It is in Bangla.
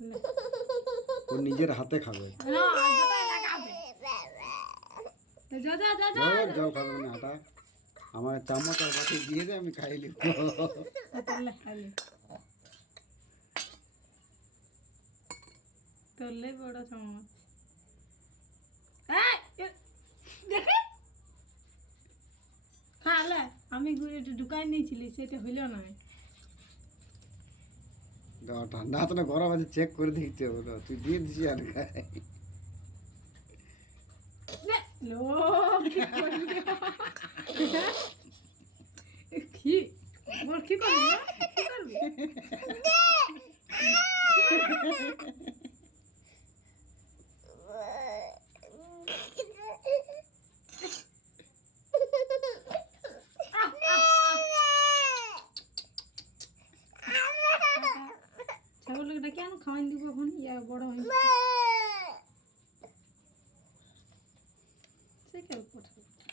ও নিজের হাতে খাবে। জল খাবে না আটা, আমার চামচ আর বাটি দিয়ে দে, আমি খাই নিব। তোলে বড় চামচ খালে আমি ঢুকাই নিয়েছিলি, সেটা হইল না। ঠান্ডা হাত না গরম আছে, চেক করে দেখতে হবে তো, তুই দিয়ে দিছি আর খাই। কি কি করবি কি করবি? ছাগলটা কেন খাওয়াই দিব এখন, ইয়া বড় হয় সে কেউ কোথাও